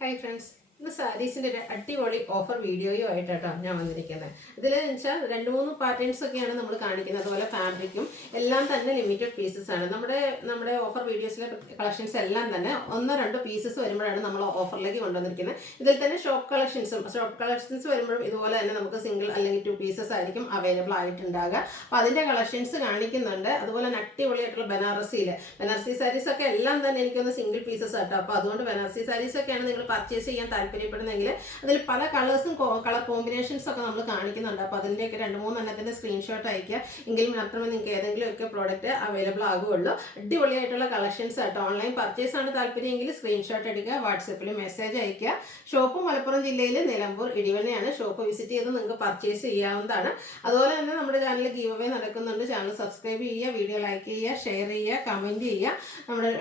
Hi friends. ഇന്ന് സാരീസിൻ്റെ ഒരു അടിപൊളി ഓഫർ വീഡിയോയും ആയിട്ടാണ് ഞാൻ വന്നിരിക്കുന്നത്. ഇതിലെന്ന് വെച്ചാൽ 2-3 പാറ്റേൺസ് ഒക്കെയാണ് നമ്മൾ കാണിക്കുന്നത്. അതുപോലെ ഫാബ്രിക്കും എല്ലാം തന്നെ ലിമിറ്റഡ് പീസസ് ആണ്. നമ്മുടെ ഓഫർ വീഡിയോസിലെ കളക്ഷൻസ് എല്ലാം തന്നെ 1-2 പീസസ് വരുമ്പോഴാണ് നമ്മൾ ഓഫറിലേക്ക് കൊണ്ടുവന്നിരിക്കുന്നത്. ഇതിൽ തന്നെ ഷോപ്പ് കളക്ഷൻസ് വരുമ്പോഴും ഇതുപോലെ തന്നെ നമുക്ക് സിംഗിൾ അല്ലെങ്കിൽ 2 പീസസ് ആയിരിക്കും അവൈലബിൾ ആയിട്ടുണ്ടാകുക. അപ്പോൾ അതിൻ്റെ കളക്ഷൻസ് കാണിക്കുന്നുണ്ട്. അതുപോലെ അടിപൊളിയായിട്ടുള്ള ബനാറസി സാരീസ് ഒക്കെ എല്ലാം തന്നെ എനിക്കൊന്ന് സിംഗിൾ പീസസ് ആട്ടോ. അപ്പോൾ അതുകൊണ്ട് ബനാറസി സാരീസ് ഒക്കെയാണ് നിങ്ങൾ പർച്ചേസ് ചെയ്യാൻ താല്പര്യപ്പെടുന്നെങ്കിൽ അതിൽ പല കളേഴ്സും കളർ കോമ്പിനേഷൻസ് ഒക്കെ നമ്മൾ കാണിക്കുന്നുണ്ട്. അപ്പോൾ അതിൻ്റെയൊക്കെ 2-3 എണ്ണത്തിൻ്റെ സ്ക്രീൻഷോട്ട് അയക്കുക. എങ്കിൽ മാത്രമേ നിങ്ങൾക്ക് ഏതെങ്കിലുമൊക്കെ പ്രോഡക്റ്റ് അവൈലബിൾ ആകുകയുള്ളൂ. അടിപൊളിയായിട്ടുള്ള കളക്ഷൻസ് ആട്ടോ. ഓൺലൈൻ പർച്ചേസ് ആണ് താല്പര്യമെങ്കിൽ സ്ക്രീൻഷോട്ട് എടുക്കുക, വാട്സപ്പിൽ മെസ്സേജ് അയക്കുക. ഷോപ്പ് മലപ്പുറം ജില്ലയിൽ നിലമ്പൂർ ഇടിവണ്ണയാണ്. ഷോപ്പ് വിസിറ്റ് ചെയ്ത് നിങ്ങൾക്ക് പർച്ചേസ് ചെയ്യാവുന്നതാണ്. അതുപോലെ തന്നെ നമ്മുടെ ചാനലിൽ ഗീവ് അവേ നടക്കുന്നുണ്ട്. ചാനൽ സബ്സ്ക്രൈബ് ചെയ്യുക, വീഡിയോ ലൈക്ക് ചെയ്യുക, ഷെയർ ചെയ്യുക, കമൻറ്റ് ചെയ്യുക. നമ്മുടെ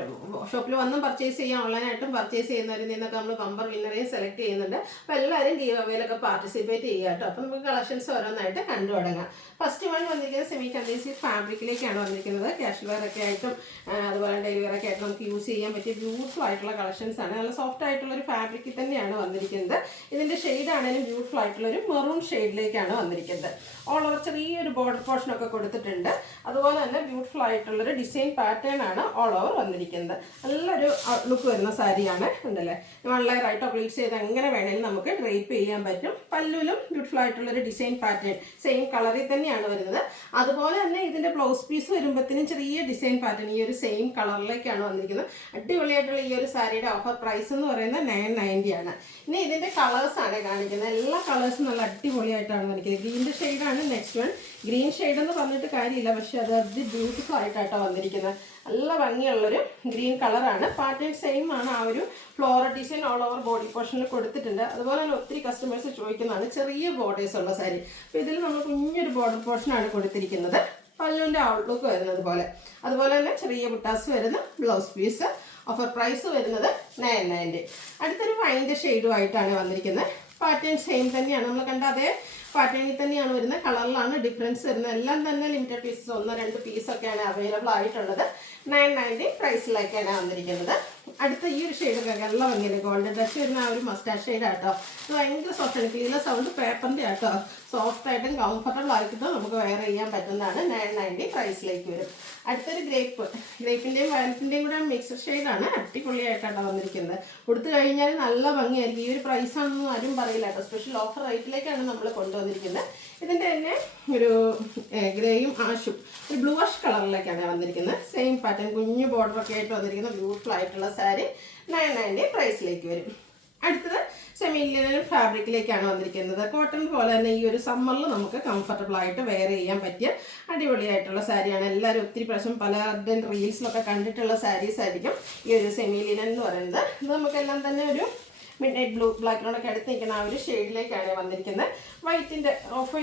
ഷോപ്പിൽ വന്നും പർച്ചേസ് ചെയ്യുക, ഓൺലൈനായിട്ടും പർച്ചേസ് ചെയ്യുന്നവരിൽ നിന്നൊക്കെ നമ്മൾ ബമ്പർ വിന്നറേയും സെലക്ട് ചെയ്യുന്നുണ്ട്. അപ്പോൾ എല്ലാവരും ഗീവ് അവേയിലൊക്കെ പാർട്ടിസിപ്പേറ്റ് ചെയ്യുക കേട്ടോ. അപ്പോൾ നമുക്ക് കളക്ഷൻസ് ഓരോന്നായിട്ട് കണ്ടു തുടങ്ങാം. ഫസ്റ്റ് വൺ വന്നിരിക്കുന്നത് സെമി കണ്ടൻസി ഫാബ്രിക്കിലേക്കാണ് വന്നിരിക്കുന്നത്. ക്യാഷ് വെയർ ഒക്കെ ആയിട്ടും അതുപോലെ ഡെയിലി വെയർ ഒക്കെ ആയിട്ട് നമുക്ക് യൂസ് ചെയ്യാൻ പറ്റിയ ബ്യൂട്ടിഫുൾ ആയിട്ടുള്ള കളക്ഷൻസ് ആണ്. നല്ല സോഫ്റ്റ് ആയിട്ടുള്ള ഒരു ഫാബ്രിക്കിൽ തന്നെയാണ് വന്നിരിക്കുന്നത്. ഇതിൻ്റെ ഷെയ്ഡ് ആണെങ്കിലും ബ്യൂട്ടിഫുൾ ആയിട്ടുള്ള ഒരു മെറൂൺ ഷെയ്ഡിലേക്കാണ് വന്നിരിക്കുന്നത്. ഓൾ ഓവർ ചെറിയൊരു ബോർഡർ പോർഷൻ ഒക്കെ കൊടുത്തിട്ടുണ്ട്. അതുപോലെ തന്നെ ബ്യൂട്ടിഫുൾ ആയിട്ടുള്ളൊരു ഡിസൈൻ പാറ്റേൺ ആണ് ഓൾ ഓവർ വന്നിരിക്കുന്നത്. നല്ലൊരു ലുക്ക് വരുന്ന സാരിയാണ്. ഉണ്ടല്ലേ, 1 ലെയർ ആയിട്ടോ പ്ലീറ്റ്സ് ചെയ്ത് എങ്ങനെ വേണമെങ്കിലും നമുക്ക് ഡ്രേപ്പ് ചെയ്യാൻ പറ്റും. പല്ലുവിലും ബ്യൂട്ടിഫുൾ ആയിട്ടുള്ളൊരു ഡിസൈൻ പാറ്റേൺ സെയിം കളറിൽ തന്നെയാണ് വരുന്നത്. അതുപോലെ തന്നെ ഇതിൻ്റെ ബ്ലൗസ് പീസ് വരുമ്പോഴത്തേനും ചെറിയ ഡിസൈൻ പാറ്റേൺ ഈ ഒരു സെയിം കളറിലേക്കാണ് വന്നിരിക്കുന്നത്. അടിപൊളിയായിട്ടുള്ള ഈ ഒരു സാരിയുടെ ഓഫർ പ്രൈസ് എന്ന് പറയുന്നത് 990 ആണ്. ഇനി ഇതിൻ്റെ കളേഴ്സാണ് കാണിക്കുന്നത്. എല്ലാ കളേഴ്സും നല്ല അടിപൊളിയായിട്ടാണ് വന്നിരിക്കുന്നത്. ഗ്രീൻ്റെ ഷെയ്ഡാണ് നെക്സ്റ്റ് വൺ. ഗ്രീൻ ഷെയ്ഡ് എന്ന് പറഞ്ഞിട്ട് കാര്യമില്ല, പക്ഷേ അത് ബ്യൂട്ടിഫുൾ ആയിട്ടാട്ടോ വന്നിരിക്കുന്നത്. നല്ല ഭംഗിയുള്ളൊരു ഗ്രീൻ കളറാണ്. പാറ്റേൺ സെയിം ആണ്. ആ ഒരു floral design all over body പോർഷനിൽ കൊടുത്തിട്ടുണ്ട്. അതുപോലെ തന്നെ ഒത്തിരി കസ്റ്റമേഴ്സ് ചോദിക്കുന്നതാണ് ചെറിയ ബോർഡേഴ്സ് ഉള്ള സാരി. അപ്പോൾ ഇതിൽ നമ്മൾ കുഞ്ഞൊരു ബോർഡർ പോർഷനാണ് കൊടുത്തിരിക്കുന്നത്. പല്ലുവിൻ്റെ ഔട്ട്ലുക്ക് വരുന്നത് പോലെ. അതുപോലെ തന്നെ ചെറിയ ബുട്ടാസ് വരുന്ന ബ്ലൗസ് പീസ്. ഓഫർ പ്രൈസ് വരുന്നത് 990. അടുത്തൊരു വൈൻ്റെ ഷെയ്ഡുമായിട്ടാണ് വന്നിരിക്കുന്നത്. പാറ്റേൺ സെയിം തന്നെയാണ്. നമ്മൾ കണ്ട അതേ പാറ്റേണിൽ തന്നെയാണ് വരുന്നത്. കളറിലാണ് ഡിഫറൻസ് വരുന്നത്. എല്ലാം തന്നെ ലിമിറ്റഡ് പീസസ് 1-2 പീസൊക്കെയാണ് അവൈലബിൾ ആയിട്ടുള്ളത്. 990 പ്രൈസിലേക്കാണ് വന്നിരിക്കുന്നത്. അടുത്ത ഈ ഒരു ഷെയ്ഡ് നല്ല ഭംഗിയാണ്. ഗോൾഡൻ ടച്ച് വരുന്ന ആ ഒരു മസ്റ്റാർഡ് ഷെയ്ഡ് ആട്ടോ. അത് ഭയങ്കര സോഫ്റ്റാണ്. ക്ലീനർ സൗണ്ട് പേപ്പറിൻ്റെ ആട്ടോ. സോഫ്റ്റായിട്ടും കംഫർട്ടബിൾ ആയിട്ടും നമുക്ക് വെയർ ചെയ്യാൻ പറ്റുന്നതാണ്. 990 പ്രൈസിലേക്ക് വരും. അടുത്തൊരു ഗ്രേപ്പിൻ്റെയും വയലറ്റിൻ്റെയും കൂടെ മിക്സഡ് ഷെയ്ഡാണ്. അടിപൊളിയായിട്ടാണ് വന്നിരിക്കുന്നത്. കൊടുത്തു കഴിഞ്ഞാൽ നല്ല ഭംഗിയായിരിക്കും. ഈ ഒരു പ്രൈസാണെന്നും ആരും പറയില്ല കേട്ടോ. സ്പെഷ്യൽ ഓഫർ റേറ്റിലേക്കാണ് നമ്മൾ കൊണ്ടുവന്നിരിക്കുന്നത്. ഇതിൻ്റെ തന്നെ ഒരു ഗ്രേയും ആഷും ഒരു ബ്ലൂ വാഷ് കളറിലേക്കാണ് വന്നിരിക്കുന്നത്. സെയിം പാറ്റേൺ കുഞ്ഞു ബോർഡറൊക്കെ ആയിട്ട് വന്നിരിക്കുന്ന ബ്യൂട്ടിഫുൾ ആയിട്ടുള്ള സാരി 990 പ്രൈസിലേക്ക് വരും. അടുത്തത് സെമി ലിനൻ ഫാബ്രിക്കിലേക്കാണ് വന്നിരിക്കുന്നത്. കോട്ടൺ പോലെ തന്നെ ഈ ഒരു സമ്മറിൽ നമുക്ക് കംഫർട്ടബിൾ ആയിട്ട് വെയർ ചെയ്യാൻ പറ്റിയ അടിപൊളിയായിട്ടുള്ള സാരിയാണ്. എല്ലാവരും ഒത്തിരി പ്രാവശ്യം പല റീൽസിലൊക്കെ കണ്ടിട്ടുള്ള സാരീസ് ആയിരിക്കും ഈ ഒരു സെമി ലിനൻ എന്ന് പറയുന്നത്. ഇത് നമുക്കെല്ലാം തന്നെ ഒരു മിഡ് നൈറ്റ് ബ്ലൂ ബ്ലാക്കിനോടൊക്കെ അടുത്ത് നിൽക്കുന്ന ആ ഒരു ഷെയ്ഡിലേക്കാണ് വന്നിരിക്കുന്നത്. ഓഫ്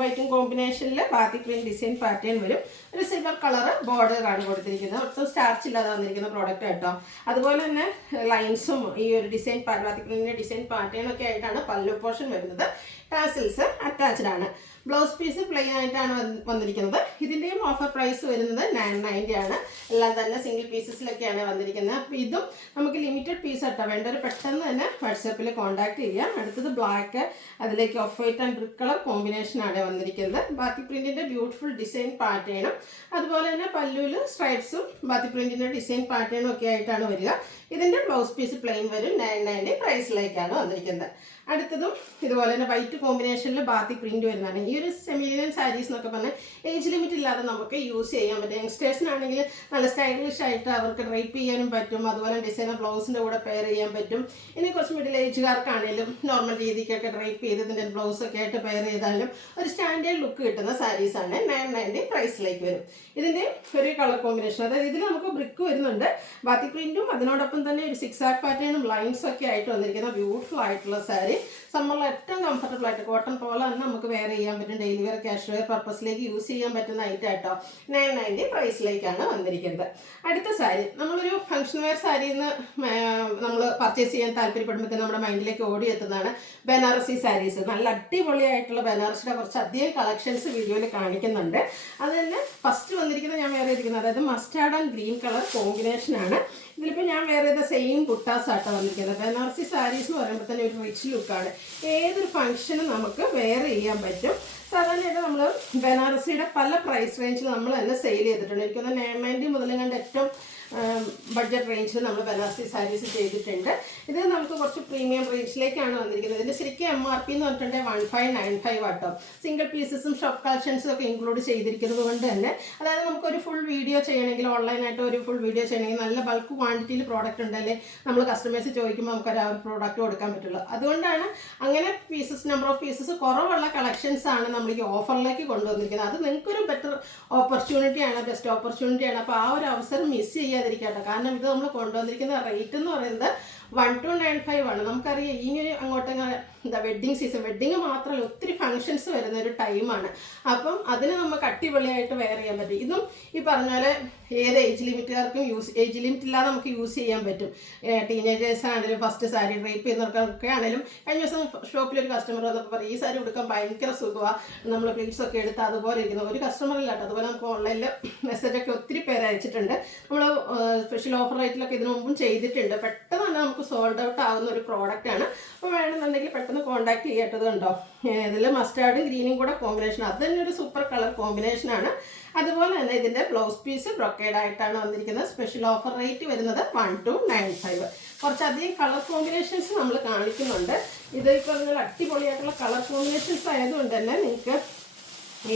വൈറ്റും കോമ്പിനേഷനിൽ ബാത്തി പ്രിന്റ് ഡിസൈൻ പാറ്റേൺ വരും. ഒരു സിൽവർ കളർ ബോർഡറാണ് കൊടുത്തിരിക്കുന്നത്. ഒട്ടും സ്റ്റാർച്ച് ഇല്ലാതെ വന്നിരിക്കുന്ന പ്രോഡക്റ്റ് കേട്ടോ. അതുപോലെ തന്നെ ലൈൻസും ഈ ഒരു ബാത്തി പ്രിന്റിൻ്റെ ഡിസൈൻ പാറ്റേൺ ഒക്കെ ആയിട്ടാണ് പല്ലു പോർഷൻ വരുന്നത്. ടാസിൽസ് അറ്റാച്ച്ഡ് ആണ്. ബ്ലൗസ് പീസ് പ്ലെയിൻ ആയിട്ടാണ് വന്നിരിക്കുന്നത്. ഇതിൻ്റെയും ഓഫർ പ്രൈസ് വരുന്നത് 990 ആണ്. എല്ലാം തന്നെ സിംഗിൾ പീസസിലൊക്കെയാണ് വന്നിരിക്കുന്നത്. അപ്പോൾ ഇതും നമുക്ക് ലിമിറ്റഡ് പീസ് ആട്ടോ. വേണ്ടവർ പെട്ടെന്ന് തന്നെ വാട്സാപ്പിൽ കോൺടാക്ട് ചെയ്യാം. അടുത്തത് ബ്ലാക്ക്, അതിലേക്ക് of white and brick colour കോമ്പിനേഷനാണ് വന്നിരിക്കുന്നത്. ബാത്തി പ്രിൻറ്റിൻ്റെ ബ്യൂട്ടിഫുൾ ഡിസൈൻ പാറ്റേണും അതുപോലെ തന്നെ പല്ലുവിൽ സ്ട്രൈപ്സും ബാത്തി പ്രിൻറ്റിൻ്റെ ഡിസൈൻ പാറ്റേണും ഒക്കെ ആയിട്ടാണ് വരിക. ഇതിൻ്റെ ബ്ലൗസ് പീസ് പ്ലെയിൻ വരും. 990 പ്രൈസിലേക്കാണ് വന്നിരിക്കുന്നത്. അടുത്തതും ഇതുപോലെ തന്നെ വൈറ്റ് കോമ്പിനേഷനിൽ ബാത്തി പ്രിന്റ് വരുന്നതാണ്. ഈ ഒരു സെമിലിയൻ സാരീസ് എന്നൊക്കെ പറഞ്ഞാൽ ഏജ് ലിമിറ്റ് ഇല്ലാതെ നമുക്ക് യൂസ് ചെയ്യാൻ പറ്റും. യങ്സ്റ്റേഴ്സിനാണെങ്കിൽ നല്ല സ്റ്റൈലിഷ് ആയിട്ട് അവർക്ക് ഡ്രൈപ്പ് ചെയ്യാനും പറ്റും. അതുപോലെ ഡിസൈനർ ബ്ലൗസിൻ്റെ കൂടെ പെയർ ചെയ്യാൻ പറ്റും. ഇനി കുറച്ച് മിഡിൽ ഏജുകാർക്കാണെങ്കിലും നോർമൽ രീതിക്കൊക്കെ ഡ്രൈപ്പ് ചെയ്ത് ഇതിൻ്റെ ബ്ലൗസൊക്കെ ആയിട്ട് പെയർ ചെയ്താലും ഒരു സ്റ്റാൻഡേർഡ് ലുക്ക് കിട്ടുന്ന സാരീസാണ്. 990 പ്രൈസിലേക്ക് വരും. ഇതിൻ്റെ ഒരു കളർ കോമ്പിനേഷൻ, അതായത് ഇതിൽ നമുക്ക് ബ്രിക്ക് വരുന്നുണ്ട്, ബാത്തി പ്രിന്റും അതിനോടൊപ്പം തന്നെ ഒരു സിക്സ് ആക്ക് പാറ്റേണും ലൈൻസും ഒക്കെ ആയിട്ട് വന്നിരിക്കുന്ന ബ്യൂട്ടിഫുൾ ആയിട്ടുള്ള സാരി. സമ്മറിൽ ഏറ്റവും കംഫർട്ടബിൾ ആയിട്ട് കോട്ടൺ പോലെ തന്നെ നമുക്ക് വെയർ ചെയ്യാൻ പറ്റും. ഡെയിലി വെയർ ക്യാഷ് വെയർ പർപ്പസിലേക്ക് യൂസ് ചെയ്യാൻ പറ്റുന്ന ഐറ്റം ആയിട്ടോ 990 പ്രൈസിലേക്കാണ് വന്നിരിക്കുന്നത്. അടുത്ത സാരി നമ്മളൊരു ഫംഗ്ഷൻ വെയർ സാരിന്ന് നമ്മൾ പർച്ചേസ് ചെയ്യാൻ താല്പര്യപ്പെടുമ്പോൾ നമ്മുടെ മൈൻഡിലേക്ക് ഓടിയെത്തുന്നതാണ് ബനാറസി സാരീസ്. നല്ല അടിപൊളിയായിട്ടുള്ള ബനാറസിയുടെ കുറച്ചധികം കളക്ഷൻസ് വീഡിയോയിൽ കാണിക്കുന്നുണ്ട്. അത് തന്നെ ഫസ്റ്റ് വന്നിരിക്കുന്നത് ഞാൻ വേറെ ഇരിക്കുന്നത്, അതായത് മസ്റ്റാർഡ് ആൻഡ് ഗ്രീൻ കളർ കോമ്പിനേഷനാണ്. ഇതിലിപ്പോൾ ഞാൻ വേറെ ചെയ്ത സെയിം ബുട്ടാസ് ആട്ടോ വന്നിരിക്കുന്നത്. ബനാറസി സാരീസ് എന്ന് പറയുമ്പോൾ തന്നെ ഒരു റിച്ച് ലുക്കാണ്. ഏതൊരു ഫംഗ്ഷനും നമുക്ക് വെയർ ചെയ്യാൻ പറ്റും. സാധാരണയായിട്ട് നമ്മൾ ബനാറസിയുടെ പല പ്രൈസ് റേഞ്ചിൽ നമ്മൾ തന്നെ സെയിൽ ചെയ്തിട്ടുണ്ട്. എനിക്കൊന്ന് 990 മുതൽ കണ്ട് ഏറ്റവും ബഡ്ജറ്റ് റേഞ്ചിൽ നമ്മൾ ബനാറസി സാരീസ് ചെയ്തിട്ടുണ്ട്. ഇത് നമുക്ക് കുറച്ച് പ്രീമിയം റേഞ്ചിലേക്കാണ് വന്നിരിക്കുന്നത്. ഇതിൻ്റെ ശരിക്കും MRP എന്ന് പറഞ്ഞിട്ടുണ്ടെങ്കിൽ 1595 ആട്ടോ. സിംഗിൾ പീസസും ഷോപ്പ് കളക്ഷൻസും ഒക്കെ ഇൻക്ലൂഡ് ചെയ്തിരിക്കുന്നത് കൊണ്ട് തന്നെ, അതായത് നമുക്കൊരു ഫുൾ വീഡിയോ ചെയ്യണമെങ്കിൽ, ഓൺലൈനായിട്ട് ഒരു ഫുൾ വീഡിയോ ചെയ്യണമെങ്കിൽ നല്ല ബൾക്ക് ക്വാണ്ടിറ്റിയിൽ പ്രോഡക്റ്റ് ഉണ്ടല്ലേ നമ്മൾ കസ്റ്റമേഴ്സ് ചോദിക്കുമ്പോൾ നമുക്കൊരു ആ ഒരു പ്രോഡക്റ്റ് കൊടുക്കാൻ പറ്റുള്ളൂ. അതുകൊണ്ടാണ് അങ്ങനെ നമ്പർ ഓഫ് പീസസ് കുറവുള്ള കളക്ഷൻസ് ആണ് നമ്മൾ ഈ ഓഫറിലേക്ക് കൊണ്ടുവന്നിരിക്കുന്നത്. അത് നിങ്ങൾക്കൊരു ബെറ്റർ ഓപ്പർച്യൂണിറ്റിയാണ്, ബെസ്റ്റ് ഓപ്പർച്യൂണിറ്റിയാണ്. അപ്പോൾ ആ ഒരു അവസരം മിസ് ചെയ്യാതിരിക്കട്ടെ. കാരണം ഇത് നമ്മൾ കൊണ്ടുവന്നിരിക്കുന്ന റേറ്റ് എന്ന് പറയുന്നത് 1295 ആണ്. നമുക്കറിയാം ഇനി അങ്ങോട്ട് എന്താ വെഡ്ഡിങ് സീസൺ, വെഡ്ഡിങ് മാത്രമല്ല ഒത്തിരി ഫങ്ഷൻസ് വരുന്ന ഒരു ടൈമാണ്. അപ്പം അതിന് നമുക്ക് അടിപൊളിയായിട്ട് വെയർ ചെയ്യാൻ പറ്റും. ഇതും ഈ പറഞ്ഞ പോലെ ഏത് ഏജ് ലിമിറ്റുകാർക്കും ഏജ് ലിമിറ്റ് ഇല്ലാതെ നമുക്ക് യൂസ് ചെയ്യാൻ പറ്റും. ടീനേജേഴ്സ് ആണെങ്കിലും ഫസ്റ്റ് സാരി ഡ്രൈപ്പ് ചെയ്യുന്നവർക്കൊക്കെ ആണെങ്കിലും. കഴിഞ്ഞ ദിവസം ഷോപ്പിലൊരു കസ്റ്റമർ വന്നപ്പോൾ പറയും ഈ സാരി കൊടുക്കാൻ ഭയങ്കര സുഖമാണ്, നമ്മൾ പ്ലീറ്റ്സ് ഒക്കെ എടുത്ത് അതുപോലെ ഇരിക്കുന്നു. ഒരു കസ്റ്റമർ ഇല്ലാട്ടോ, അതുപോലെ നമുക്ക് ഓൺലൈനിൽ മെസ്സേജൊക്കെ ഒത്തിരി പേര് അയച്ചിട്ടുണ്ട്. നമ്മൾ സ്പെഷ്യൽ ഓഫർ റേറ്റിലൊക്കെ ഇതിനു മുമ്പും ചെയ്തിട്ടുണ്ട്. പെട്ടെന്ന് തന്നെ നമുക്ക് സോൾഡ് ഔട്ട് ആവുന്ന ഒരു പ്രോഡക്റ്റാണ്. അപ്പോൾ വേണമെന്നുണ്ടെങ്കിൽ പെട്ടെന്ന് കോൺടാക്ട് ചെയ്യേണ്ടത് കണ്ടോ. ഇതിൽ മസ്റ്റാർഡും ഗ്രീനും കൂടെ കോമ്പിനേഷൻ, അത് തന്നെ ഒരു സൂപ്പർ കളർ കോമ്പിനേഷനാണ്. അതുപോലെ തന്നെ ഇതിൻ്റെ ബ്ലൗസ് പീസ് ബ്രൊക്കേഡ് ആയിട്ടാണ് വന്നിരിക്കുന്നത്. സ്പെഷ്യൽ ഓഫർ റേറ്റ് വരുന്നത് 1295. കുറച്ചധികം കളർ കോമ്പിനേഷൻസ് നമ്മൾ കാണിക്കുന്നുണ്ട്. ഇത് ഇപ്പോൾ നിങ്ങൾ അടിപൊളിയായിട്ടുള്ള കളർ കോമ്പിനേഷൻസ് ആയതുകൊണ്ട് തന്നെ നിങ്ങൾക്ക്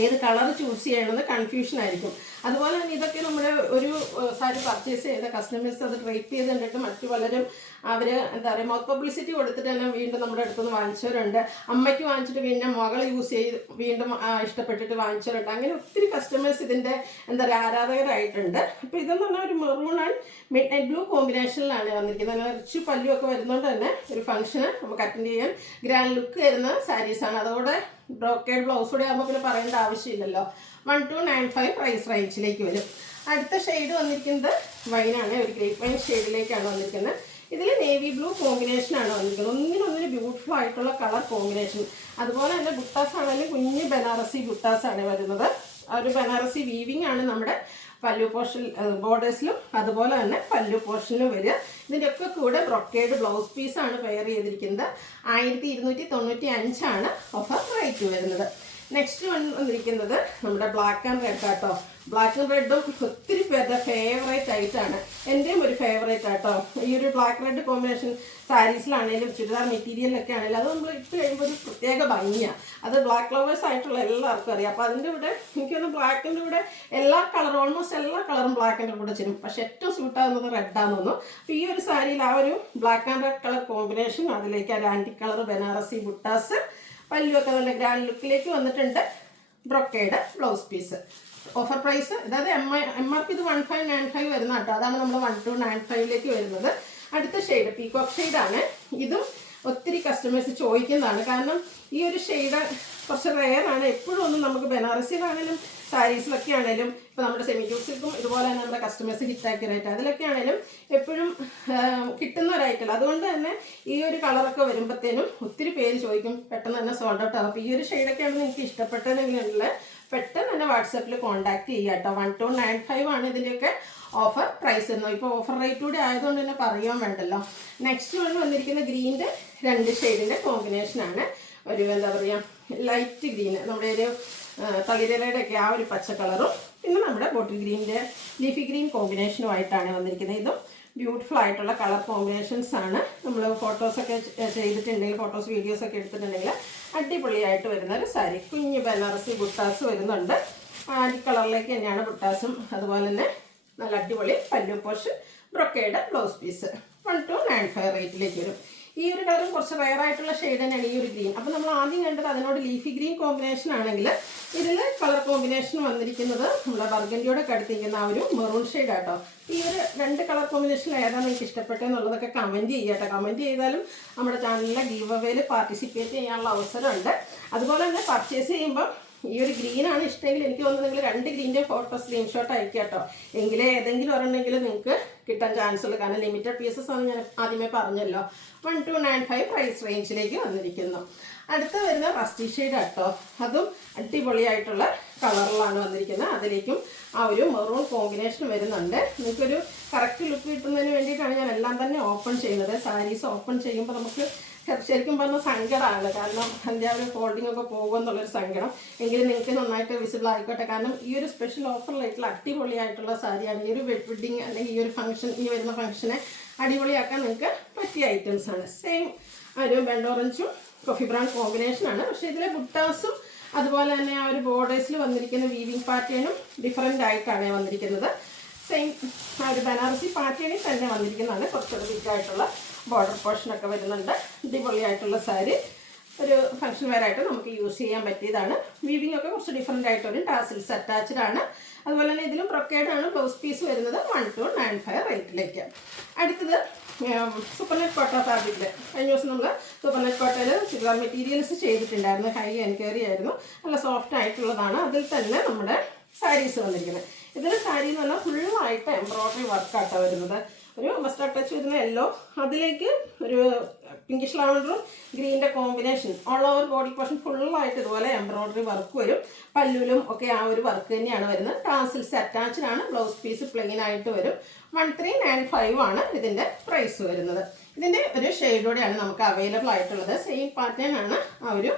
ഏത് കളർ ചൂസ് ചെയ്യണമെന്ന് കൺഫ്യൂഷൻ ആയിരിക്കും. അതുപോലെ തന്നെ ഇതൊക്കെ നമ്മുടെ ഒരു സാരി പർച്ചേസ് ചെയ്ത കസ്റ്റമേഴ്സ് അത് ഡ്രൈപ്പ് ചെയ്ത് കണ്ടിട്ട് മറ്റു പലരും അവർ എന്താ പറയുക മൗത്ത് പബ്ലിസിറ്റി കൊടുത്തിട്ട് തന്നെ വീണ്ടും നമ്മുടെ അടുത്തുനിന്ന് വാങ്ങിച്ചവരുണ്ട്. അമ്മയ്ക്ക് വാങ്ങിച്ചിട്ട് പിന്നെ മകൾ യൂസ് ചെയ്ത് വീണ്ടും ഇഷ്ടപ്പെട്ടിട്ട് വാങ്ങിച്ചവരുണ്ട്. അങ്ങനെ ഒത്തിരി കസ്റ്റമേഴ്സ് ഇതിൻ്റെ എന്താ പറയുക ആരാധകരായിട്ടുണ്ട്. അപ്പോൾ ഇതെന്ന് പറഞ്ഞാൽ ഒരു maroon and midnight blue കോമ്പിനേഷനിലാണ് വന്നിരിക്കുന്നത്. അങ്ങനെ റിച്ച് പല്ലുമൊക്കെ വരുന്നതുകൊണ്ട് തന്നെ ഒരു ഫംഗ്ഷന് നമുക്ക് അറ്റൻഡ് ചെയ്യാൻ ഗ്രാൻഡ് ലുക്ക് വരുന്ന സാരീസാണ്. അതോടെ ബ്രോക്കേഡ് ബ്ലൗസ് കൂടെ ആകുമ്പോൾ പിന്നെ പറയേണ്ട ആവശ്യമില്ലല്ലോ. 1295 പ്രൈസ് റേഞ്ചിലേക്ക് വരും. അടുത്ത ഷെയ്ഡ് വന്നിരിക്കുന്നത് വൈനാണ്, ഒരു ഗ്രേപ്പ് വൈൻ ഷെയ്ഡിലേക്കാണ് വന്നിരിക്കുന്നത്. ഇതിൽ നേവി ബ്ലൂ കോമ്പിനേഷനാണ് വന്നിരിക്കുന്നത്. ഒന്നിനൊന്നിന് ബ്യൂട്ടിഫുൾ ആയിട്ടുള്ള കളർ കോമ്പിനേഷൻ. അതുപോലെ തന്നെ ബുട്ടാസ് ആണെങ്കിലും കുഞ്ഞ് ബനാറസി ബുട്ടാസാണ് വരുന്നത്. ആ ഒരു ബനാറസി വീവിങ് ആണ് നമ്മുടെ പല്ലു പോർഷൻ ബോർഡേഴ്സിലും അതുപോലെ തന്നെ പല്ലു പോർഷനിലും വരിക. ഇതിൻ്റെയൊക്കെ കൂടെ ബ്രൊക്കേഡ് ബ്ലൗസ് പീസാണ് പെയർ ചെയ്തിരിക്കുന്നത്. 1295 ആണ് ഓഫർ റേറ്റ് വരുന്നത്. നെക്സ്റ്റ് വന്നിരിക്കുന്നത് നമ്മുടെ ബ്ലാക്ക് ആൻഡ് റെഡ് ആട്ടോ. ബ്ലാക്ക് ആൻഡ് റെഡും ഒത്തിരി പേരുടെ ഫേവറേറ്റ് ആയിട്ടാണ്, എൻ്റെയും ഒരു ഫേവറേറ്റ് ആട്ടോ. ഈ ഒരു ബ്ലാക്ക് റെഡ് കോമ്പിനേഷൻ സാരീസിലാണെങ്കിലും ചുരിദാർ മെറ്റീരിയലൊക്കെ ആണെങ്കിലും അത് നമ്മൾ ഇട്ട് കഴിയുമ്പോൾ ഒരു പ്രത്യേക ഭംഗിയാണ്. അത് ബ്ലാക്ക് ലവേഴ്സ് ആയിട്ടുള്ള എല്ലാവർക്കും അറിയാം. അപ്പോൾ അതിൻ്റെ കൂടെ എനിക്കൊന്ന് ബ്ലാക്കിൻ്റെ കൂടെ എല്ലാ കളറും ഓൾമോസ്റ്റ് എല്ലാ കളറും ബ്ലാക്കിൻ്റെ കൂടെ ചേരും. പക്ഷേ ഏറ്റവും സ്യൂട്ടാകുന്നത് റെഡാന്ന് തോന്നുന്നു. അപ്പോൾ ഈ ഒരു സാരിയിൽ ആ ഒരു black and red colour combination, അതിലേക്ക് ഒരു ആൻറ്റി കളർ ബനാറസി ബുട്ടാസ്, പല്ലുമൊക്കെ നല്ല ഗ്രാൻഡ് ലുക്കിലേക്ക് വന്നിട്ടുണ്ട്. Brocade blouse piece. Offer price അതായത് MRP ഇത് 1595 വരുന്ന കേട്ടോ. അതാണ് നമ്മൾ 1295ലേക്ക് വരുന്നത്. അടുത്ത ഷെയ്ഡ് പീകോക്ക് ഷെയ്ഡാണ്. ഇതും ഒത്തിരി കസ്റ്റമേഴ്സ് ചോദിക്കുന്നതാണ്. കാരണം ഈ ഒരു ഷെയ്ഡ് കുറച്ച് റെയറാണ്. എപ്പോഴും ഒന്നും നമുക്ക് ബനാറസിയിലാണെങ്കിലും സാരീസിലൊക്കെ ആണെങ്കിലും ഇപ്പോൾ നമ്മുടെ സെമി ജ്യൂസിൽക്കും ഇതുപോലെ തന്നെ നമ്മുടെ കസ്റ്റമേഴ്സ് ഹിറ്റാക്കിയ റേറ്റ് അതിലൊക്കെ ആണെങ്കിലും എപ്പോഴും കിട്ടുന്ന ഒരൈറ്റല്ല. അതുകൊണ്ട് തന്നെ ഈ ഒരു കളറൊക്കെ വരുമ്പോഴത്തേനും ഒത്തിരി പേര് ചോദിക്കും, പെട്ടെന്ന് തന്നെ സോൾഡ് ഔട്ട് ആകും. അപ്പോൾ ഈ ഒരു ഷെയ്ഡൊക്കെയാണ് നിങ്ങൾക്ക് ഇഷ്ടപ്പെട്ടതെങ്കിലുള്ള പെട്ടെന്ന് തന്നെ വാട്സാപ്പിൽ കോൺടാക്ട് ചെയ്യുക കേട്ടോ. 1295 ആണ് ഇതിൻ്റെയൊക്കെ ഓഫർ പ്രൈസ് വരുന്നത്. ഇപ്പോൾ ഓഫർ റേറ്റ് കൂടി ആയതുകൊണ്ട് തന്നെ പറയാൻ വേണ്ടല്ലോ. നെക്സ്റ്റ് വന്നിരിക്കുന്ന ഗ്രീൻ്റെ 2 ഷെയ്ഡിൻ്റെ കോമ്പിനേഷനാണ്. ഒരു എന്താ പറയുക ലൈറ്റ് ഗ്രീന്, നമ്മുടെ ഒരു തളിരയുടെ ഒക്കെ ആ ഒരു പച്ച കളറും പിന്നെ നമ്മുടെ ബോട്ടിൽ ഗ്രീൻ്റെ ലീഫി ഗ്രീൻ കോമ്പിനേഷനുമായിട്ടാണ് വന്നിരിക്കുന്നത്. ഇതും ബ്യൂട്ടിഫുൾ ആയിട്ടുള്ള കളർ കോമ്പിനേഷൻസ് ആണ്. നമ്മൾ ഫോട്ടോസൊക്കെ ചെയ്തിട്ടുണ്ടെങ്കിൽ ഫോട്ടോസ് വീഡിയോസൊക്കെ എടുത്തിട്ടുണ്ടെങ്കിൽ അടിപൊളിയായിട്ട് വരുന്ന ഒരു സാരി. കുഞ്ഞ് ബനാറസി ബുട്ടാസ് വരുന്നുണ്ട്. ആൻറ്റി കളറിലേക്ക് തന്നെയാണ് ബുട്ടാസും. അതുപോലെ തന്നെ നല്ല അടിപൊളി പല്ലു പോർഷൻ ബ്രൊക്കേഡ് ബ്ലൗസ് പീസ് 1295 റേറ്റിലേക്ക് വരും. ഈ ഒരു കളറും കുറച്ച് റെയർ ആയിട്ടുള്ള ഷെയ്ഡ് തന്നെയാണ് ഈ ഒരു ഗ്രീൻ. അപ്പോൾ നമ്മൾ ആദ്യം കണ്ടത് അതിനോട് ലീഫി ഗ്രീൻ കോമ്പിനേഷൻ ആണെങ്കിൽ ഇതിൽ കളർ കോമ്പിനേഷൻ വന്നിരിക്കുന്നത് നമ്മുടെ ബർഗൻഡിയോടെ കടുത്തിരിക്കുന്ന ആ ഒരു മെറൂൺ ഷെയ്ഡ് ആട്ടോ. ഈ ഒരു 2 കളർ കോമ്പിനേഷൻ ഏതാണ് നിങ്ങൾക്ക് ഇഷ്ടപ്പെട്ടതെന്നുള്ളതൊക്കെ കമൻറ്റ് ചെയ്യുക കേട്ടോ. കമൻറ്റ് ചെയ്താലും നമ്മുടെ ചാനലിലെ ഗീവ് അവേയിൽ പാർട്ടിസിപ്പേറ്റ് ചെയ്യാനുള്ള അവസരമുണ്ട്. അതുപോലെ തന്നെ പർച്ചേസ് ചെയ്യുമ്പോൾ ഈ ഒരു ഗ്രീനാണ് ഇഷ്ടമെങ്കിൽ എനിക്ക് തോന്നുന്നു നിങ്ങൾ 2 ഗ്രീൻ്റെ ഫോട്ടോ സ്ക്രീൻഷോട്ട് അയക്കുക കേട്ടോ. എങ്കിലേ ഏതെങ്കിലും ഒരെണ്ണെങ്കിലും നിങ്ങൾക്ക് കിട്ടാൻ ചാൻസ് ഉള്ളൂ. കാരണം ലിമിറ്റഡ് പീസസ് ആണ് ഞാൻ ആദ്യമേ പറഞ്ഞല്ലോ. 1295 പ്രൈസ് റേഞ്ചിലേക്ക് വന്നിരിക്കുന്നു. അടുത്ത വരുന്ന റസ്റ്റി ഷെയ്ഡ് കേട്ടോ. അതും അടിപൊളിയായിട്ടുള്ള കളറിലാണ് വന്നിരിക്കുന്നത്. അതിലേക്കും ആ ഒരു മെറൂൺ കോമ്പിനേഷൻ വരുന്നുണ്ട്. നിങ്ങൾക്കൊരു കറക്റ്റ് ലുക്ക് കിട്ടുന്നതിന് വേണ്ടിയിട്ടാണ് ഞാൻ എല്ലാം തന്നെ ഓപ്പൺ ചെയ്യുന്നത്. സാരീസ് ഓപ്പൺ ചെയ്യുമ്പോൾ നമുക്ക് ശരിക്കും പറഞ്ഞാൽ സങ്കടമാണ്. കാരണം അതിൻ്റെ ആ ഒരു ഫോൾഡിംഗ് ഒക്കെ പോകുമെന്നുള്ളൊരു സങ്കടം. എങ്കിലും നിങ്ങൾക്ക് നന്നായിട്ട് വിസിബിൾ ആയിക്കോട്ടെ. കാരണം ഈ ഒരു സ്പെഷ്യൽ ഓഫറിലായിട്ടുള്ള അടിപൊളിയായിട്ടുള്ള സാരിയാണ്. ഈ ഒരു വെഡ്ഡിങ് അല്ലെങ്കിൽ ഈ ഒരു ഫംഗ്ഷൻ, ഈ വരുന്ന ഫംഗ്ഷനെ അടിപൊളിയാക്കാൻ നിങ്ങൾക്ക് പറ്റിയ ഐറ്റംസാണ്. സെയിം ഒരു ബെൻഡ് ഓറഞ്ചും കോഫി ബ്രൗൺ കോമ്പിനേഷനാണ്. പക്ഷേ ഇതിലെ ബുട്ടാസും അതുപോലെ തന്നെ ആ ഒരു ബോർഡേഴ്സിൽ വന്നിരിക്കുന്ന വീവിങ് പാറ്റേണും ഡിഫറെൻ്റ് ആയിട്ടാണ് വന്നിരിക്കുന്നത്. സെയിം ആ ഒരു ബനാറസി പാറ്റേണിൽ തന്നെ വന്നിരിക്കുന്നതാണ്. കുറച്ചുകൂടി ബിഗായിട്ടുള്ള ബോർഡർ പോർഷനൊക്കെ വരുന്നുണ്ട്. അടിപൊളിയായിട്ടുള്ള സാരി ഒരു ഫംഗ്ഷൻ വെയറായിട്ട് നമുക്ക് യൂസ് ചെയ്യാൻ പറ്റിയതാണ്. വീവിംഗ് ഒക്കെ കുറച്ച് ഡിഫറെൻ്റ് ആയിട്ട് വരും. ടാസിൽസ് അറ്റാച്ച്ഡ് ആണ്. അതുപോലെ തന്നെ ഇതിലും ബ്രൊക്കേഡാണ് ബ്ലൗസ് പീസ് വരുന്നത്. 1295 റേറ്റിലേക്ക്. അടുത്തത് സൂപ്പർനെറ്റ് കോട്ട ഫാബ്രിക്കിൽ കഴിഞ്ഞ ദിവസം നമ്മൾ സൂപ്പർനെറ്റ് കോട്ടയിൽ ചുരിദാർ മെറ്റീരിയൽസ് ചെയ്തിട്ടുണ്ടായിരുന്നു. ഹൈ എൻക്വയറി ആയിരുന്നു. നല്ല സോഫ്റ്റ് ആയിട്ടുള്ളതാണ്. അതിൽ തന്നെ നമ്മുടെ സാരീസ് വന്നിരിക്കുന്നത്. ഇതിൽ സാരി എന്ന് പറഞ്ഞാൽ ഫുള്ളായിട്ട് എംബ്രോയ്ഡറി വർക്കാട്ടോ വരുന്നത്. ഒരു മസ്റ്റാർഡ് ടച്ച് വരുന്ന യെല്ലോ, അതിലേക്ക് ഒരു പിങ്കിഷ് ലാവൻഡറും ഗ്രീൻ്റെ combination all over body portion ഫുള്ളായിട്ട് ഇതുപോലെ എംബ്രോയ്ഡറി വർക്ക് വരും. പല്ലുവിലും ഒക്കെ ആ ഒരു വർക്ക് തന്നെയാണ് വരുന്നത്. ടാസിൽസ് അറ്റാച്ച്ഡ് ആണ്. ബ്ലൗസ് പീസ് പ്ലെയിൻ ആയിട്ട് വരും. 1395 ആണ് ഇതിൻ്റെ പ്രൈസ് വരുന്നത്. ഇതിൻ്റെ ഒരു ഷെയ്ഡോടെയാണ് നമുക്ക് അവൈലബിൾ ആയിട്ടുള്ളത്. സെയിം പാറ്റേൺ ആണ് ആ ഒരു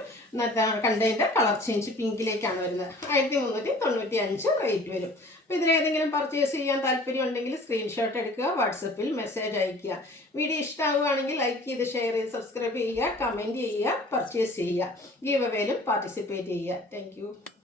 കണ്ടതിൻ്റെ കളർ ചേഞ്ച് പിങ്കിലേക്കാണ് വരുന്നത്. 1395 റേറ്റ് വരും. അപ്പോൾ ഇതിലേതെങ്കിലും പർച്ചേസ് ചെയ്യാൻ താല്പര്യം ഉണ്ടെങ്കിൽ സ്ക്രീൻഷോട്ട് എടുക്കുക, വാട്സപ്പിൽ മെസ്സേജ് അയയ്ക്കുക. വീഡിയോ ഇഷ്ടമാവുകയാണെങ്കിൽ ലൈക്ക് ചെയ്ത് ഷെയർ ചെയ്ത് സബ്സ്ക്രൈബ് ചെയ്യുക, കമൻറ്റ് ചെയ്യുക, പർച്ചേസ് ചെയ്യുക. ഗീവ് അവേയിലും പാർട്ടിസിപ്പേറ്റ് ചെയ്യുക. താങ്ക്